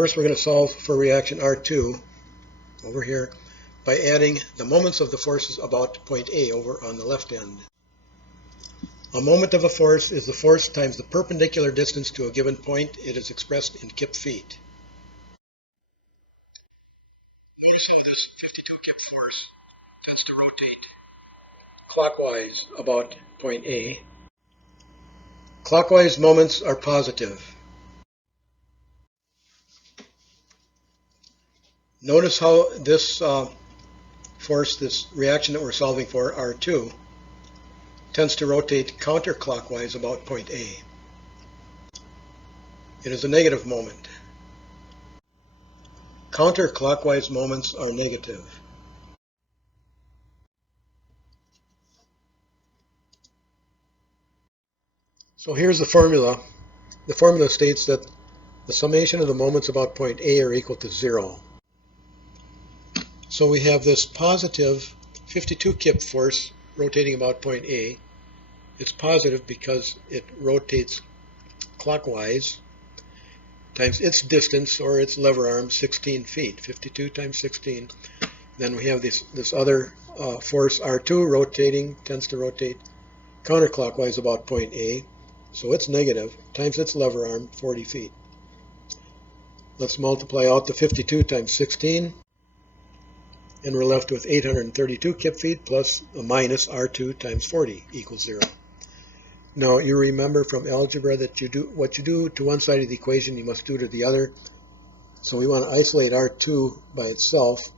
First we're going to solve for reaction R2 over here by adding the moments of the forces about point A over on the left end. A moment of a force is the force times the perpendicular distance to a given point. It is expressed in kip feet. Notice how this 52 kip force tends to rotate clockwise about point A. Clockwise moments are positive. Notice how this force, this reaction that we're solving for, R2, tends to rotate counterclockwise about point A. It is a negative moment. Counterclockwise moments are negative. So here's the formula. The formula states that the summation of the moments about point A are equal to 0. So we have this positive 52 kip force rotating about point A. It's positive because it rotates clockwise times its distance, or its lever arm, 16 feet. 52 times 16. Then we have this other force R2 tends to rotate counterclockwise about point A. So it's negative times its lever arm, 40 feet. Let's multiply out the 52 times 16. And we're left with 832 kip feet plus a minus R2 times 40 equals 0. Now you remember from algebra that what you do to one side of the equation you must do to the other. So we want to isolate R2 by itself.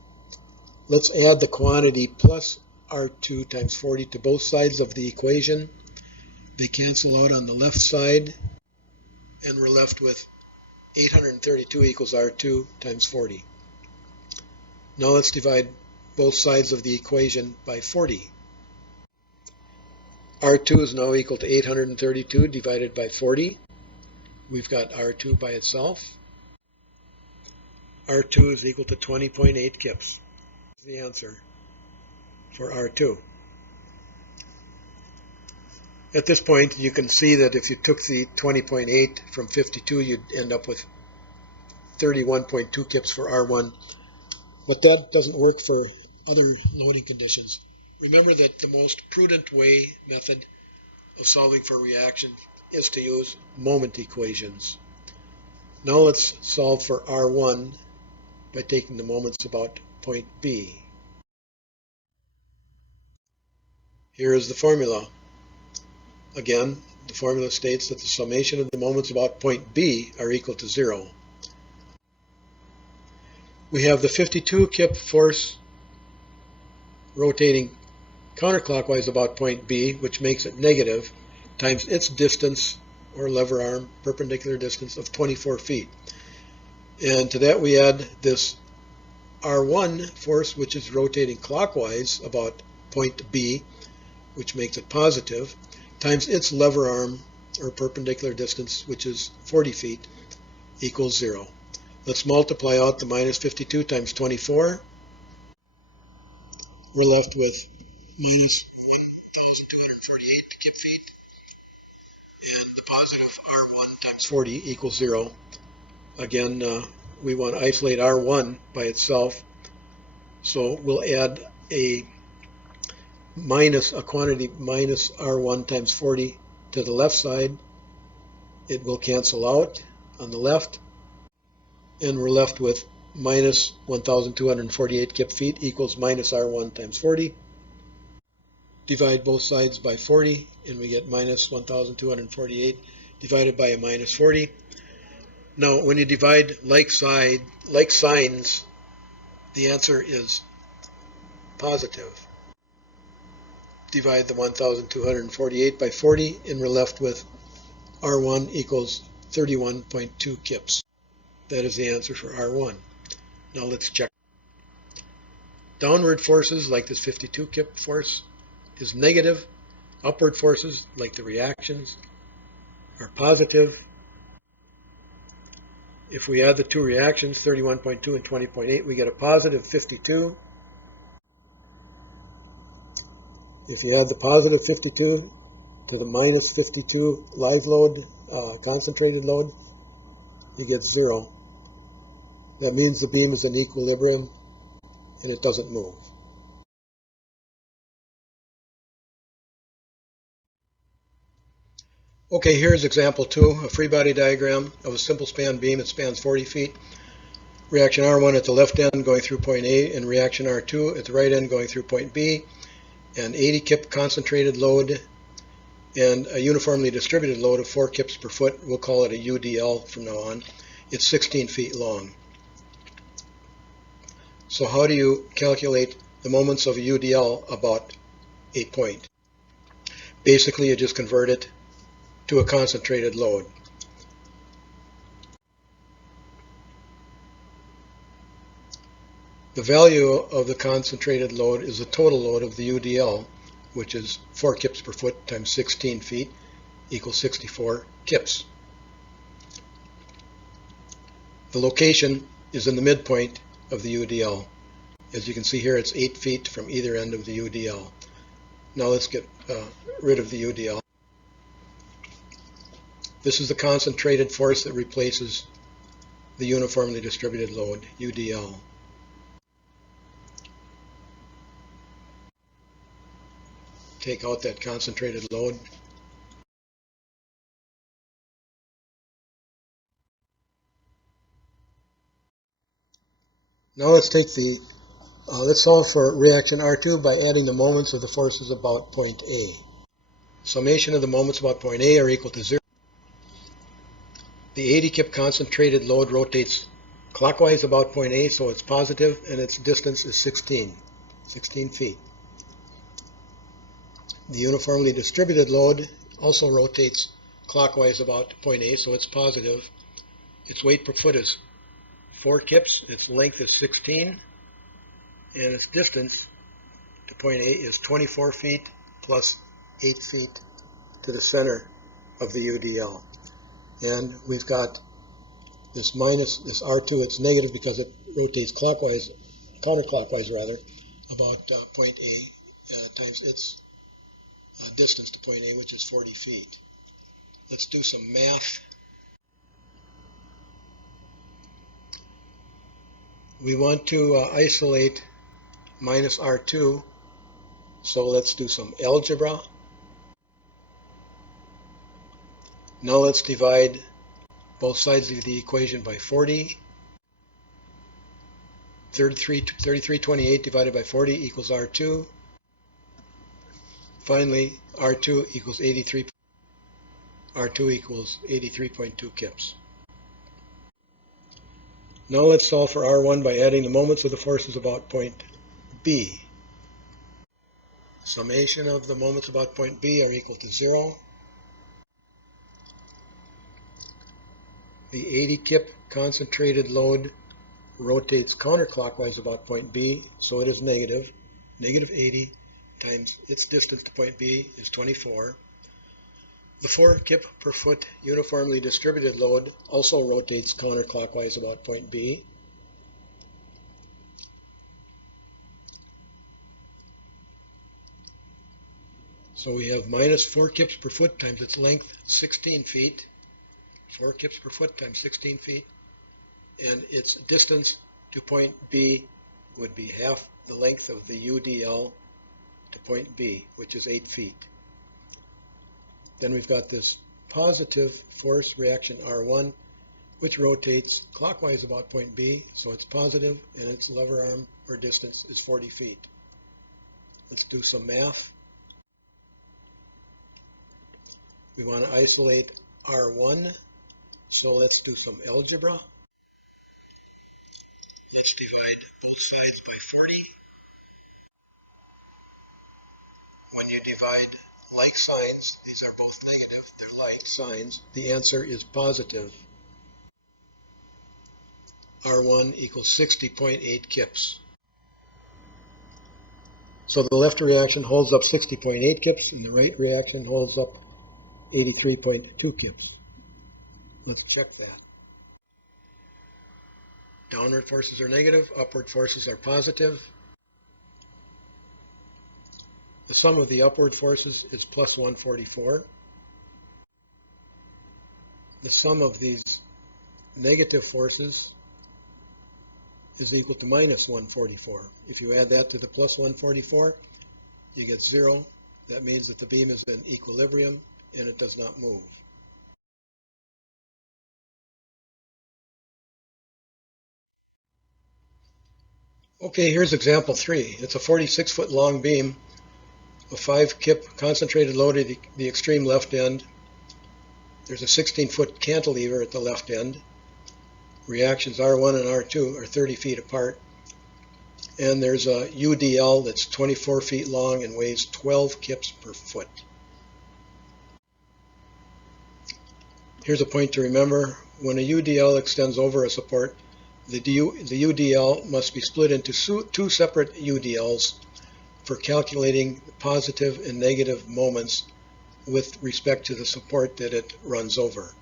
Let's add the quantity plus R2 times 40 to both sides of the equation. They cancel out on the left side, and we're left with 832 equals R2 times 40. Now let's divide both sides of the equation by 40. R2 is now equal to 832 divided by 40. We've got R2 by itself. R2 is equal to 20.8 kips. That's the answer for R2. At this point, you can see that if you took the 20.8 from 52, you'd end up with 31.2 kips for R1. But that doesn't work for other loading conditions. Remember that the most prudent method of solving for reaction is to use moment equations. Now let's solve for R1 by taking the moments about point B. Here is the formula. Again, the formula states that the summation of the moments about point B are equal to 0. We have the 52 kip force rotating counterclockwise about point B, which makes it negative, times its distance, or lever arm, perpendicular distance of 24 feet. And to that we add this R1 force, which is rotating clockwise about point B, which makes it positive, times its lever arm, or perpendicular distance, which is 40 feet, equals 0. Let's multiply out the minus 52 times 24. We're left with minus 1,248 kip feet. And the positive R1 times 40 equals 0. Again, we want to isolate R1 by itself. So we'll add a quantity minus R1 times 40 to the left side. It will cancel out on the left. And we're left with minus 1,248 kip feet equals minus R1 times 40. Divide both sides by 40, and we get minus 1,248 divided by a minus 40. Now, when you divide like signs, the answer is positive. Divide the 1,248 by 40, and we're left with R1 equals 31.2 kips. That is the answer for R1. Now let's check. Downward forces, like this 52 kip force, is negative. Upward forces, like the reactions, are positive. If we add the two reactions, 31.2 and 20.8, we get a positive 52. If you add the positive 52 to the minus 52 live load, concentrated load, you get 0. That means the beam is in equilibrium and it doesn't move. Okay, here's example 2, a free body diagram of a simple span beam. It spans 40 feet. Reaction R1 at the left end going through point A, and reaction R2 at the right end going through point B, and 80 kip concentrated load and a uniformly distributed load of 4 kips per foot. We'll call it a UDL from now on. It's 16 feet long. So how do you calculate the moments of a UDL about a point? Basically, you just convert it to a concentrated load. The value of the concentrated load is the total load of the UDL, which is 4 kips per foot times 16 feet equals 64 kips. The location is in the midpoint of the UDL. As you can see here, it's 8 feet from either end of the UDL. Now let's get rid of the UDL. This is the concentrated force that replaces the uniformly distributed load, UDL. Take out that concentrated load. Now let's solve for reaction R2 by adding the moments of the forces about point A. Summation of the moments about point A are equal to 0. The 80 kip concentrated load rotates clockwise about point A, so it's positive, and its distance is 16 feet. The uniformly distributed load also rotates clockwise about point A, so it's positive. Its weight per foot is 4 kips, its length is 16, and its distance to point A is 24 feet plus 8 feet to the center of the UDL. And we've got this minus, this R2, it's negative because it rotates clockwise, counterclockwise rather, about point A times its distance to point A, which is 40 feet. Let's do some math. We want to isolate minus R2, so let's do some algebra. Now let's divide both sides of the equation by 40. 3328 divided by 40 equals R2. Finally, R2 equals 83.2 kips. Now let's solve for R1 by adding the moments of the forces about point B. Summation of the moments about point B are equal to 0. The 80 kip concentrated load rotates counterclockwise about point B, so it is negative. Negative 80 times its distance to point B is 24. The 4 kip per foot uniformly distributed load also rotates counterclockwise about point B. So we have minus 4 kips per foot times its length, 16 feet. 4 kips per foot times 16 feet. And its distance to point B would be half the length of the UDL to point B, which is 8 feet. Then we've got this positive force reaction R1, which rotates clockwise about point B, so it's positive, and its lever arm or distance is 40 feet. Let's do some math. We want to isolate R1, so let's do some algebra. Let's divide both sides by 40. When you divide like signs, these are both negative, they're like signs, the answer is positive. R1 equals 60.8 kips. So the left reaction holds up 60.8 kips, and the right reaction holds up 83.2 kips. Let's check that. Downward forces are negative, upward forces are positive. The sum of the upward forces is plus 144. The sum of these negative forces is equal to minus 144. If you add that to the plus 144, you get 0. That means that the beam is in equilibrium and it does not move. Okay, here's example 3. It's a 46-foot long beam, a 5 kip concentrated load at the extreme left end. There's a 16-foot cantilever at the left end. Reactions R1 and R2 are 30 feet apart. And there's a UDL that's 24 feet long and weighs 12 kips per foot. Here's a point to remember. When a UDL extends over a support, the UDL must be split into two separate UDLs for calculating positive and negative moments with respect to the support that it runs over.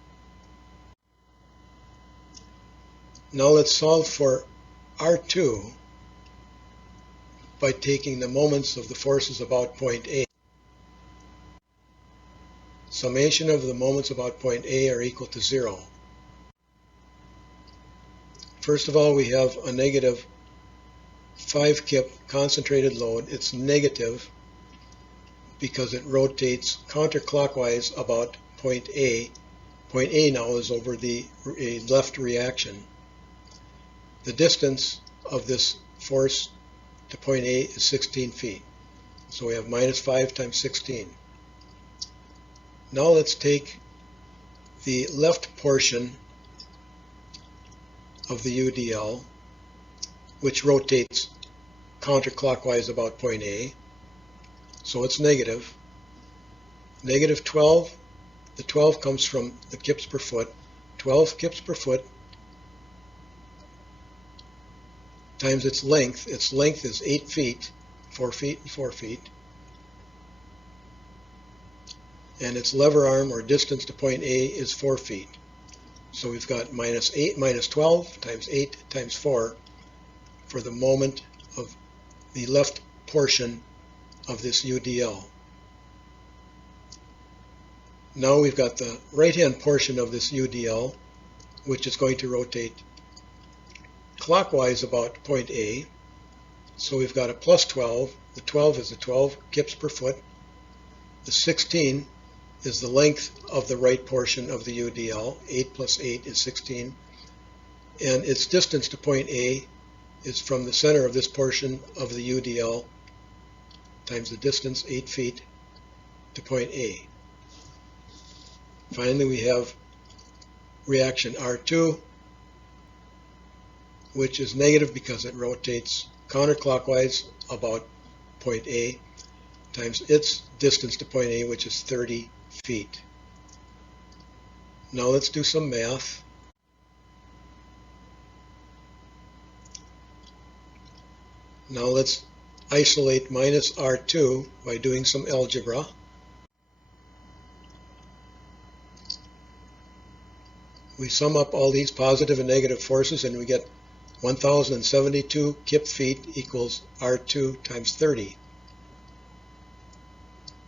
Now let's solve for R2 by taking the moments of the forces about point A. Summation of the moments about point A are equal to 0. First of all, we have a negative 5 kip concentrated load. It's negative because it rotates counterclockwise about point A. Point A now is over the left reaction. The distance of this force to point A is 16 feet. So we have minus 5 times 16. Now let's take the left portion of the UDL, which rotates counterclockwise about point A. So it's negative. Negative 12. The 12 comes from the kips per foot. 12 kips per foot times its length. Its length is 8 feet, 4 feet and 4 feet. And its lever arm or distance to point A is 4 feet. So we've got minus 12 times 8 times 4 for the moment of the left portion of this UDL. Now we've got the right-hand portion of this UDL, which is going to rotate clockwise about point A. So we've got a plus 12. The 12 is the 12 kips per foot. The 16 is the length of the right portion of the UDL. 8 plus 8 is 16. And its distance to point A is from the center of this portion of the UDL times the distance, 8 feet, to point A. Finally, we have reaction R2, which is negative because it rotates counterclockwise about point A times its distance to point A, which is 30 feet. Now let's do some math. Now let's isolate minus R2 by doing some algebra. We sum up all these positive and negative forces and we get 1072 kip feet equals R2 times 30.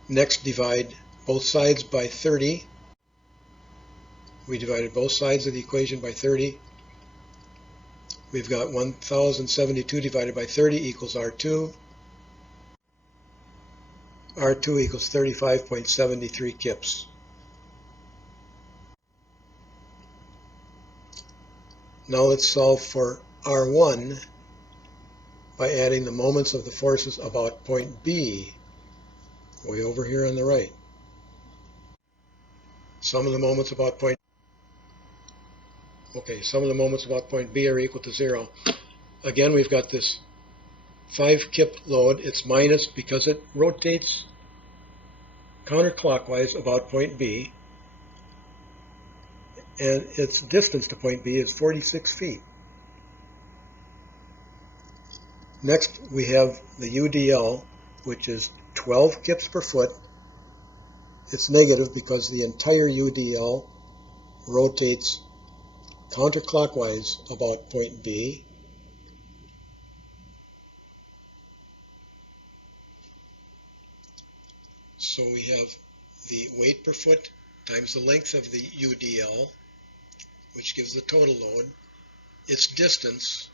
Next, divide both sides by 30. We divided both sides of the equation by 30. We've got 1072 divided by 30 equals R2. R2 equals 35.73 kips. Now let's solve for R1 by adding the moments of the forces about point B, way over here on the right. Sum of the moments about point B are equal to 0. Again, we've got this 5 kip load. It's minus because it rotates counterclockwise about point B. And its distance to point B is 46 feet. Next, we have the UDL, which is 12 kips per foot. It's negative because the entire UDL rotates counterclockwise about point B. So we have the weight per foot times the length of the UDL, which gives the total load, its distance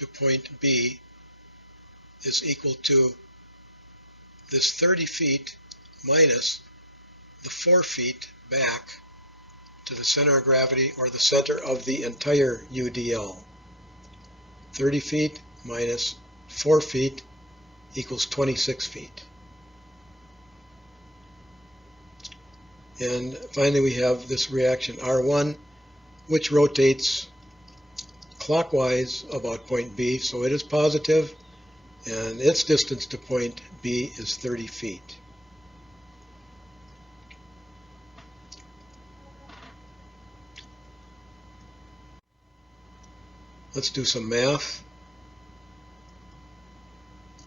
to point B is equal to this 30 feet minus the 4 feet back to the center of gravity, or the center of the entire UDL. 30 feet minus 4 feet equals 26 feet. And finally we have this reaction R1, which rotates clockwise about point B, so it is positive, and its distance to point B is 30 feet. Let's do some math.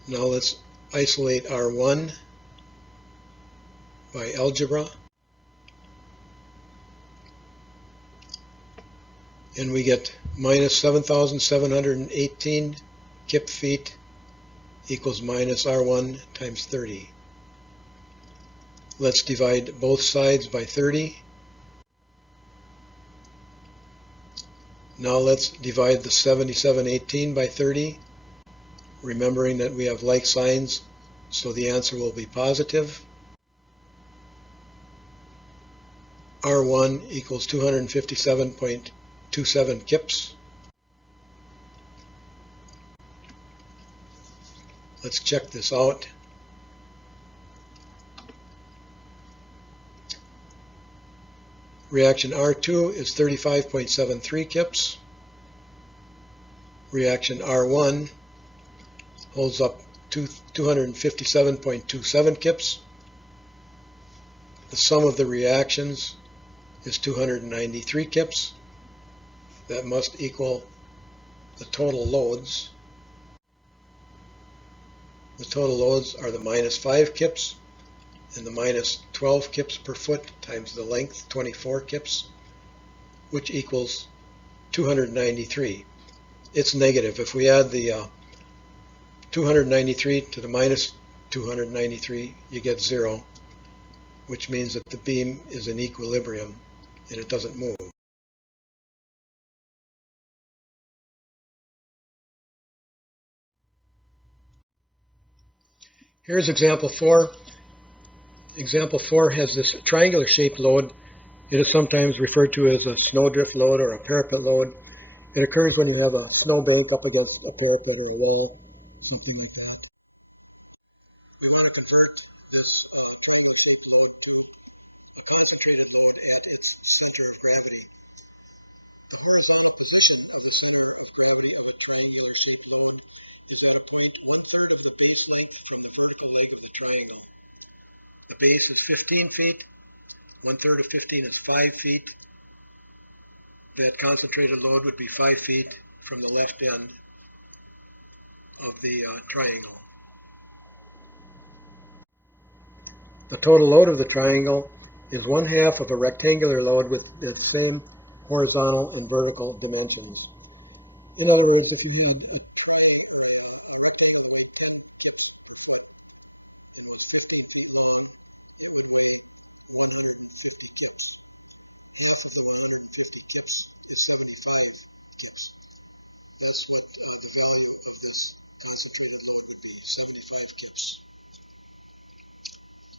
Now let's isolate R1 by algebra. And we get minus 7,718 kip feet equals minus R1 times 30. Let's divide both sides by 30. Now let's divide the 7718 by 30, remembering that we have like signs, so the answer will be positive. R1 equals 257.27 kips. Let's check this out. Reaction R2 is 35.73 kips. Reaction R1 holds up to 257.27 kips. The sum of the reactions is 293 kips. That must equal the total loads. The total loads are the minus 5 kips and the minus 12 kips per foot times the length, 24 kips, which equals 293. It's negative. If we add the 293 to the minus 293, you get 0, which means that the beam is in equilibrium and it doesn't move. Here's example 4. Example 4 has this triangular shaped load. It is sometimes referred to as a snowdrift load or a parapet load. It occurs when you have a snowbank up against a parapet or a wall, something like that. We want to convert this triangular shaped load to a concentrated load at its center of gravity. The horizontal position of the center of gravity of a triangular shaped load is at a point 1/3 of the base length from the vertical leg of the triangle. The base is 15 feet, 1/3 of 15 is 5 feet. That concentrated load would be 5 feet from the left end of the triangle. The total load of the triangle is 1/2 of a rectangular load with the same horizontal and vertical dimensions. In other words, if you had a triangle and a rectangle weighed 10 kips per foot, and was 15 feet long, it would weigh 150 kips. Half of the 150 kips is 75 kips. That's what the value of this concentrated load would be, 75 kips.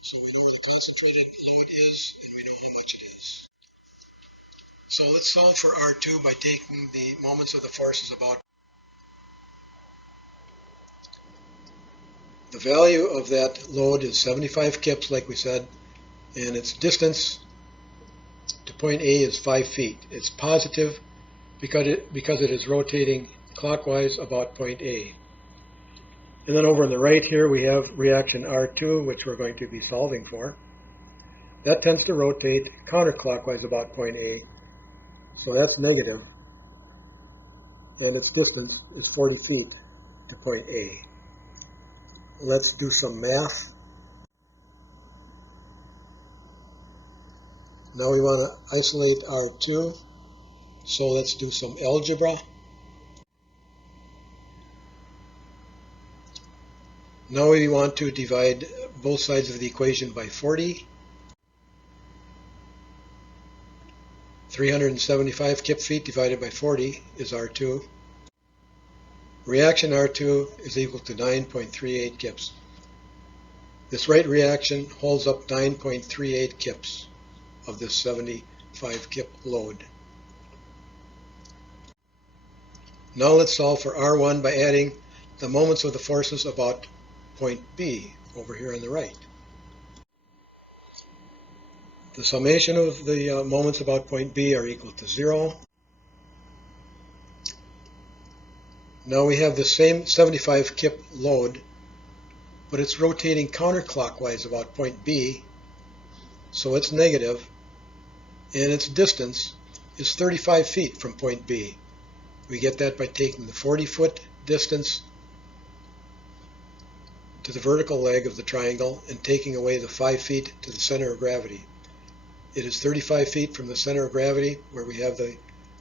So we know where the concentrated load is, and we know how much it is. So let's solve for R2 by taking the moments of the forces about. The value of that load is 75 kips, like we said, and its distance to point A is 5 feet. It's positive because it is rotating clockwise about point A. And then over on the right here we have reaction R2, which we're going to be solving for. That tends to rotate counterclockwise about point A. So that's negative, and its distance is 40 feet to point A. Let's do some math. Now we want to isolate R2, so let's do some algebra. Now we want to divide both sides of the equation by 40. 375 kip feet divided by 40 is R2. Reaction R2 is equal to 9.38 kips. This right reaction holds up 9.38 kips of this 75 kip load. Now let's solve for R1 by adding the moments of the forces about point B over here on the right. The summation of the moments about point B are equal to 0. Now we have the same 75 kip load, but it's rotating counterclockwise about point B, so it's negative, and its distance is 35 feet from point B. We get that by taking the 40-foot distance to the vertical leg of the triangle and taking away the 5 feet to the center of gravity. It is 35 feet from the center of gravity, where we have the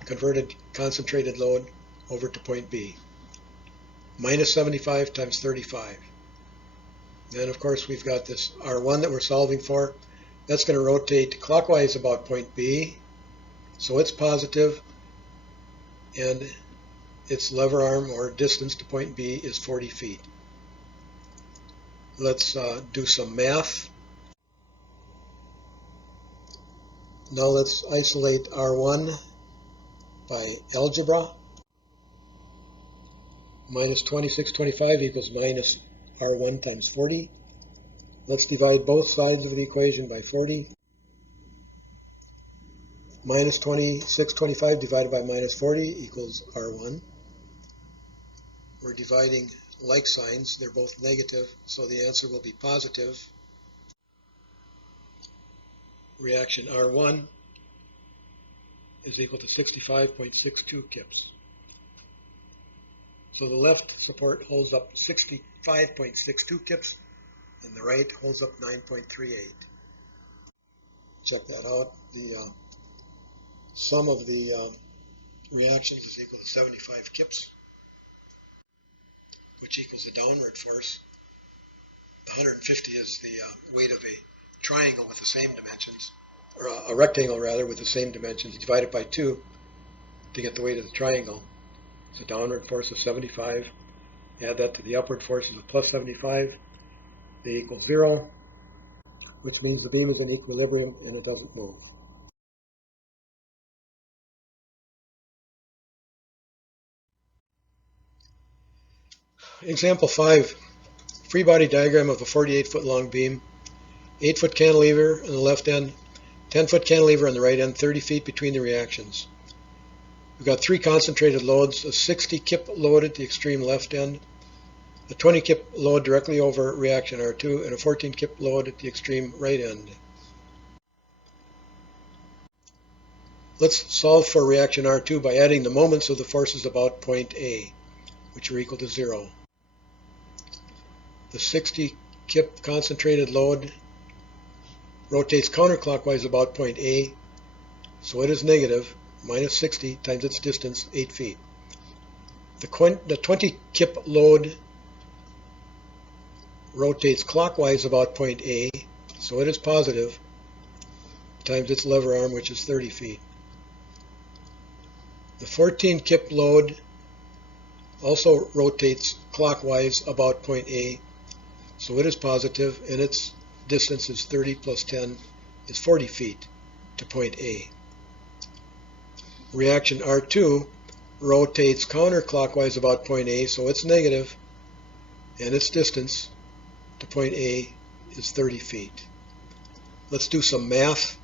converted concentrated load, over to point B. Minus 75 times 35. Then, of course, we've got this R1 that we're solving for. That's going to rotate clockwise about point B, so it's positive, and its lever arm or distance to point B is 40 feet. Let's do some math. Now let's isolate R1 by algebra. Minus 2625 equals minus R1 times 40. Let's divide both sides of the equation by 40. Minus 2625 divided by minus 40 equals R1. We're dividing like signs. They're both negative, so the answer will be positive. Reaction R1 is equal to 65.62 kips. So the left support holds up 65.62 kips, and the right holds up 9.38. Check that out. The sum of the reactions is equal to 75 kips, which equals the downward force. The 150 is the weight of a triangle with the same dimensions, or a rectangle rather, with the same dimensions, divided by 2 to get the weight of the triangle. It's a downward force of 75. Add that to the upward forces of plus 75. They equal 0, which means the beam is in equilibrium and it doesn't move. Example 5, free body diagram of a 48-foot long beam, 8-foot cantilever on the left end, 10-foot cantilever on the right end, 30 feet between the reactions. We've got 3 concentrated loads, a 60 kip load at the extreme left end, a 20 kip load directly over reaction R2, and a 14 kip load at the extreme right end. Let's solve for reaction R2 by adding the moments of the forces about point A, which are equal to 0. The 60 kip concentrated load rotates counterclockwise about point A, so it is negative, minus 60 times its distance, 8 feet. The 20 kip load rotates clockwise about point A, so it is positive, times its lever arm, which is 30 feet. The 14 kip load also rotates clockwise about point A, so it is positive, and its distance is 30 plus 10 is 40 feet to point A. Reaction R2 rotates counterclockwise about point A, so it's negative, and its distance to point A is 30 feet. Let's do some math.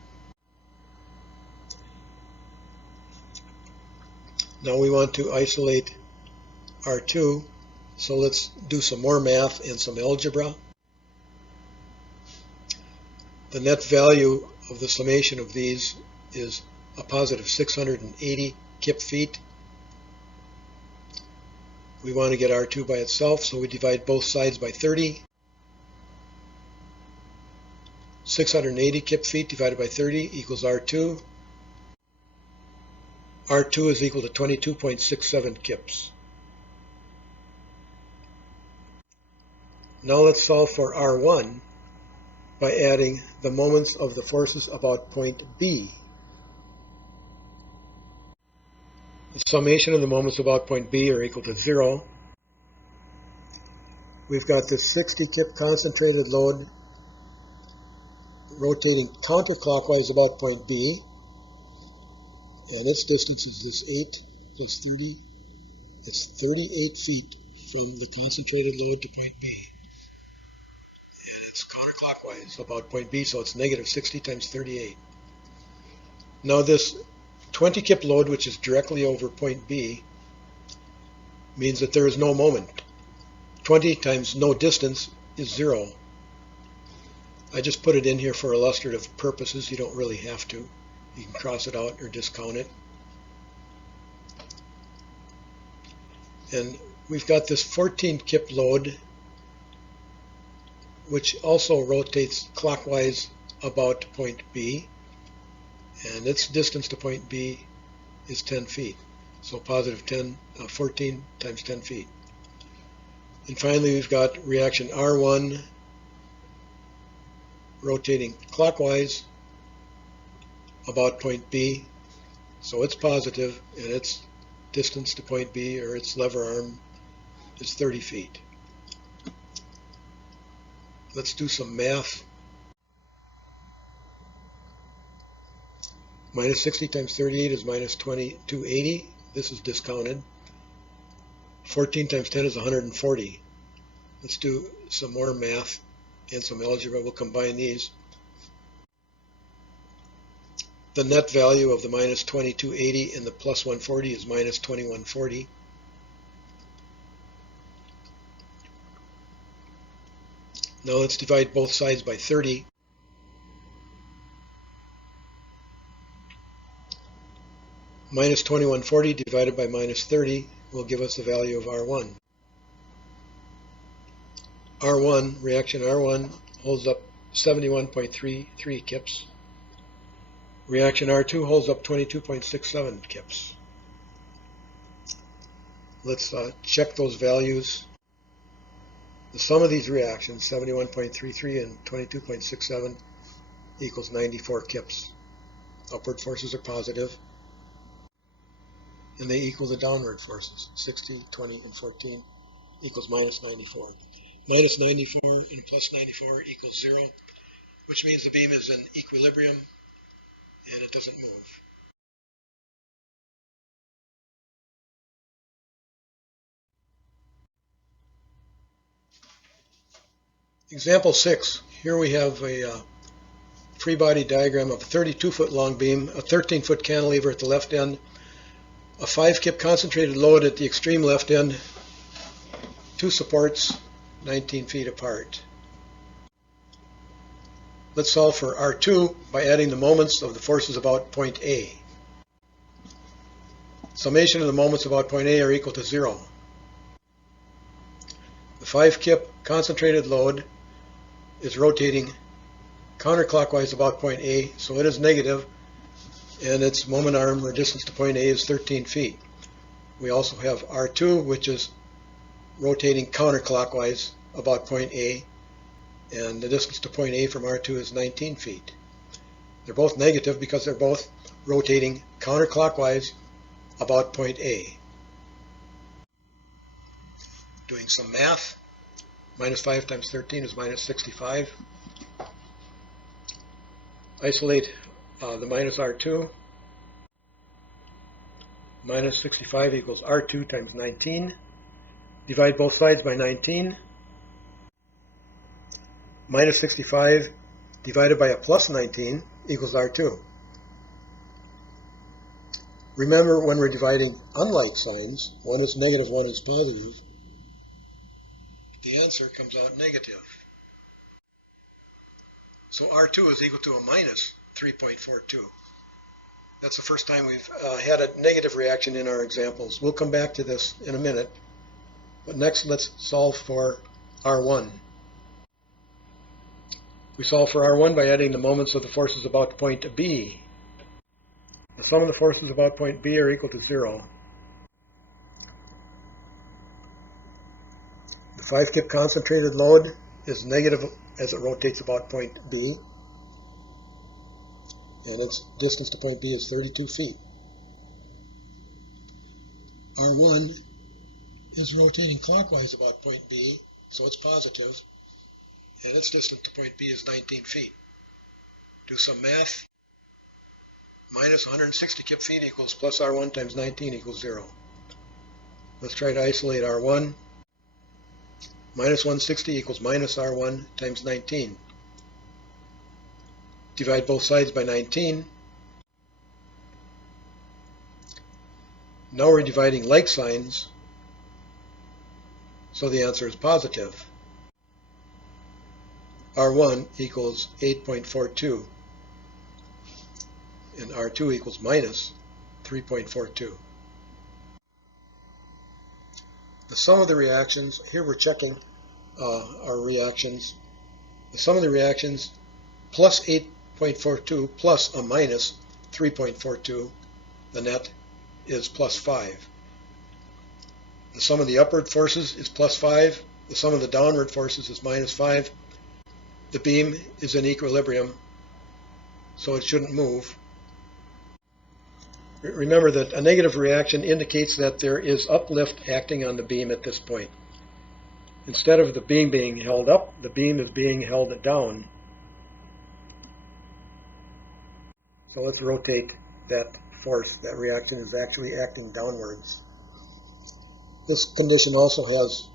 Now we want to isolate R2, so let's do some more math and some algebra. The net value of the summation of these is a positive 680 kip feet. We want to get R2 by itself, so we divide both sides by 30. 680 kip feet divided by 30 equals R2. R2 is equal to 22.67 kips. Now let's solve for R1 by adding the moments of the forces about point B. The summation of the moments about point B are equal to 0. we've got this 60 kip concentrated load rotating counterclockwise about point B, and its distance is this 8 plus 30. It's 38 feet from the concentrated load to point B. And it's counterclockwise about point B, so it's negative 60 times 38. Now this 20 kip load, which is directly over point B, means that there is no moment. 20 times no distance is 0. I just put it in here for illustrative purposes. You don't really have to. You can cross it out or discount it. And we've got this 14 kip load, which also rotates clockwise about point B, and its distance to point B is 10 feet. So positive 14 times 10 feet. And finally, we've got reaction R1 rotating clockwise about point B, so it's positive, and its distance to point B, or its lever arm, is 30 feet. Let's do some math. Minus 60 times 38 is minus 2280. This is discounted. 14 times 10 is 140. Let's do some more math and some algebra. We'll combine these. The net value of the minus 2280 and the plus 140 is minus 2140. Now let's divide both sides by 30. Minus 2140 divided by minus 30 will give us the value of R1. Reaction R1 holds up 71.33 kips. Reaction R2 holds up 22.67 kips. Let's check those values. The sum of these reactions, 71.33 and 22.67, equals 94 kips. Upward forces are positive, and they equal the downward forces. 60, 20, and 14 equals minus 94. Minus 94 and plus 94 equals 0, which means the beam is in equilibrium and it doesn't move. Example 6. Here we have a free body diagram of a 32-foot long beam, a 13-foot cantilever at the left end, a 5-kip concentrated load at the extreme left end, 2 supports 19 feet apart. Let's solve for R2 by adding the moments of the forces about point A. Summation of the moments about point A are equal to 0. The 5-kip concentrated load is rotating counterclockwise about point A, so it is negative, and its moment arm or distance to point A is 13 feet. We also have R2, which is rotating counterclockwise about point A, and the distance to point A from R2 is 19 feet. They're both negative because they're both rotating counterclockwise about point A. Doing some math, minus 5 times 13 is minus 65. Isolate the minus R2. Minus 65 equals R2 times 19. Divide both sides by 19. Minus 65 divided by a plus 19 equals R2. Remember, when we're dividing unlike signs, one is negative, one is positive, the answer comes out negative. So R2 is equal to a minus 3.42. That's the first time we've had a negative reaction in our examples. We'll come back to this in a minute. But next, let's solve for R1. We solve for R1 by adding the moments of the forces about point B. The sum of the forces about point B are equal to 0. The 5-kip concentrated load is negative as it rotates about point B, and its distance to point B is 32 feet. R1 is rotating clockwise about point B, so it's positive, and its distance to point B is 19 feet. Do some math. Minus 160 kip feet equals plus R1 times 19 equals 0. Let's try to isolate R1. Minus 160 equals minus R1 times 19. Divide both sides by 19. Now we're dividing like signs, so the answer is positive. R1 equals 8.42, and R2 equals minus 3.42. The sum of the reactions, here we're checking our reactions. The sum of the reactions plus 8.42 plus a minus 3.42, the net is plus 5. The sum of the upward forces is plus 5. The sum of the downward forces is minus 5. The beam is in equilibrium, so it shouldn't move. Remember that a negative reaction indicates that there is uplift acting on the beam at this point. Instead of the beam being held up, the beam is being held down. So let's rotate that force. That reaction is actually acting downwards. This condition also has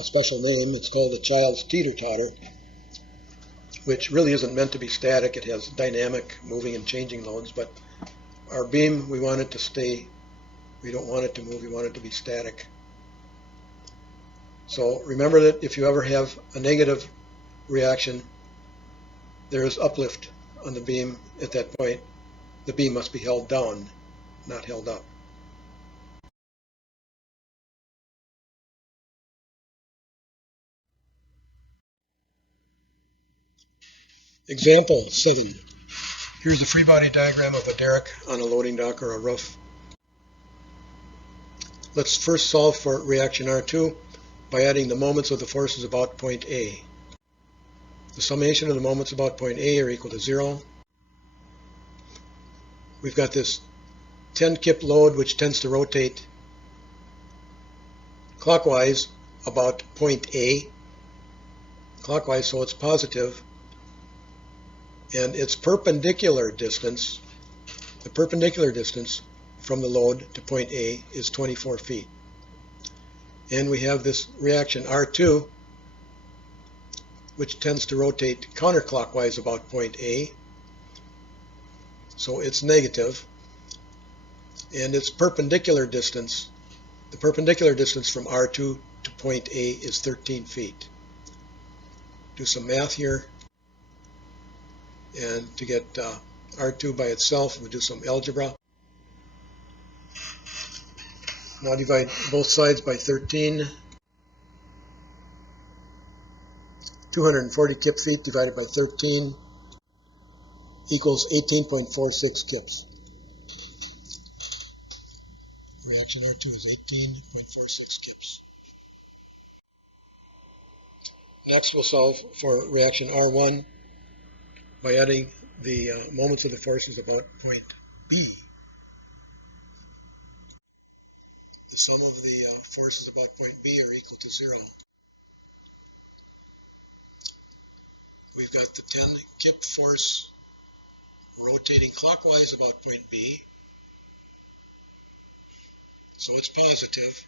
a special name. It's called the child's teeter-totter, which really isn't meant to be static. It has dynamic, moving and changing loads, but our beam, we want it to stay. We don't want it to move. We want it to be static. So remember that if you ever have a negative reaction, there is uplift on the beam at that point. The beam must be held down, not held up. Example 7. Here's a free body diagram of a derrick on a loading dock or a roof. Let's first solve for reaction R2 by adding the moments of the forces about point A. The summation of the moments about point A are equal to 0. We've got this 10 kip load which tends to rotate clockwise about point A, clockwise, so it's positive, and its perpendicular distance, the perpendicular distance from the load to point A is 24 feet. And we have this reaction R2 which tends to rotate counterclockwise about point A, so it's negative, and its perpendicular distance, the perpendicular distance from R2 to point A is 13 feet. Do some math here, and to get R2 by itself, we'll do some algebra. Now divide both sides by 13. 240 kip feet divided by 13 equals 18.46 kips. Reaction R2 is 18.46 kips. Next we'll solve for reaction R1 by adding the moments of the forces about point B. The sum of the forces about point B are equal to 0. We've got the 10 kip force rotating clockwise about point B, so it's positive,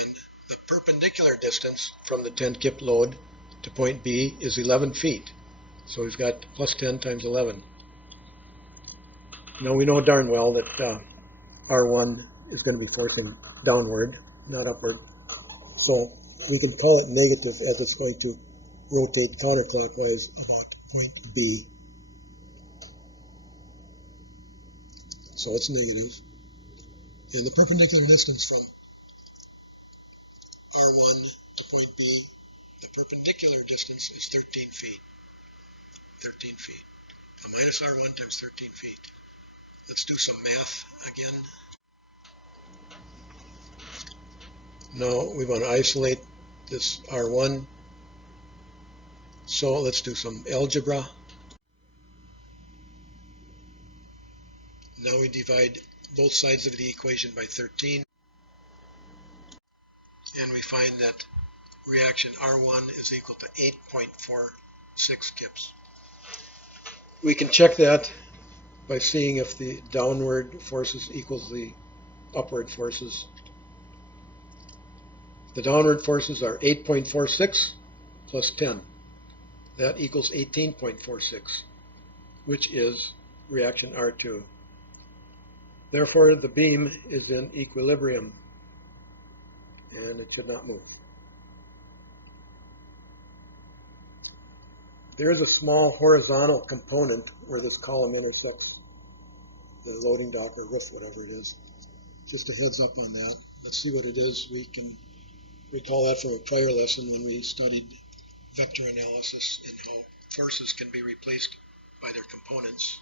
and the perpendicular distance from the 10 kip load to point B is 11 feet. So we've got plus 10 times 11. Now we know darn well that R1 is going to be forcing downward, not upward. So we can call it negative as it's going to rotate counterclockwise about point B. So it's negative. And the perpendicular distance from R1 to point B, the perpendicular distance is 13 feet. 13 feet. A minus R1 times 13 feet. Let's do some math again. Now we want to isolate this R1. So let's do some algebra. Now we divide both sides of the equation by 13. And we find that reaction R1 is equal to 8.46 kips. We can check that by seeing if the downward forces equals the upward forces. The downward forces are 8.46 plus 10. That equals 18.46, which is reaction R2. Therefore, the beam is in equilibrium, and it should not move. There is a small horizontal component where this column intersects the loading dock or roof, whatever it is. Just a heads up on that. Let's see what it is. We can recall that from a prior lesson when we studied vector analysis and how forces can be replaced by their components.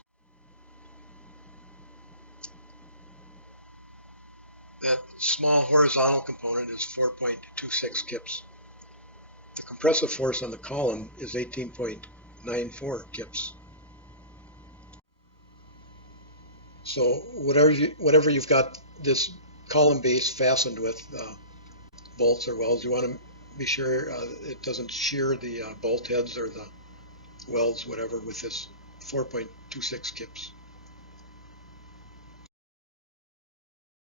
That small horizontal component is 4.26 kips. The compressive force on the column is 18.94 kips. So whatever you've got this column base fastened with bolts or welds, you want to be sure it doesn't shear the bolt heads or the welds, whatever, with this 4.26 kips.